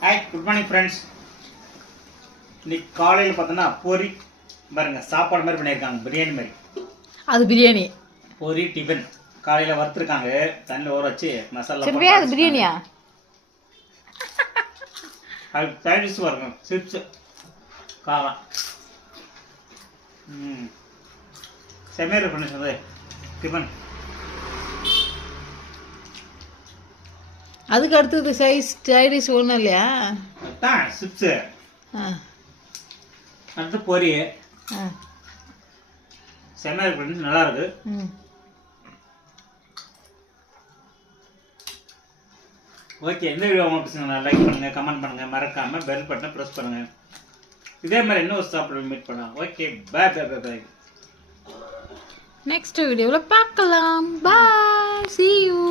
Hi, good morning friends. இன்னைக்கு காலையில் பார்த்தோன்னா பொரி பாருங்க, சாப்பாடு மாதிரி பண்ணியிருக்காங்க, பிரியாணி மாதிரி. அது பிரியாணி பொரி டிஃபன் காலையில் வறுத்துருக்காங்க, தண்ணியில் ஊற வச்சு மசாலா. சரிவே அது பிரியாணியா? அது சைடிஷ் பாருங்க, சிப்ஸ் காரம். செமையாக பண்ணி சொன்னது டிஃபன். அதுக்கு அடுத்தது சைடிஷ் ஒன்றும் இல்லையா? அதுதான் சிப்ஸு. அடுத்து பொரி செமையாக பண்ணி நல்லா இருக்கு. ஓகே, இந்த வீடியோ உங்களுக்கு பிடிச்சிருந்தா லைக் பண்ணுங்க, கமெண்ட் பண்ணுங்க, மறக்காம பெல் பட்டனை ப்ரெஸ் பண்ணுங்க. இதே மாதிரி இன்னொரு சாப்பிட மீட் பண்ணலாம். Okay, bye bye bye bye. Next வீடியோவில் பார்க்கலாம். பாய், see you.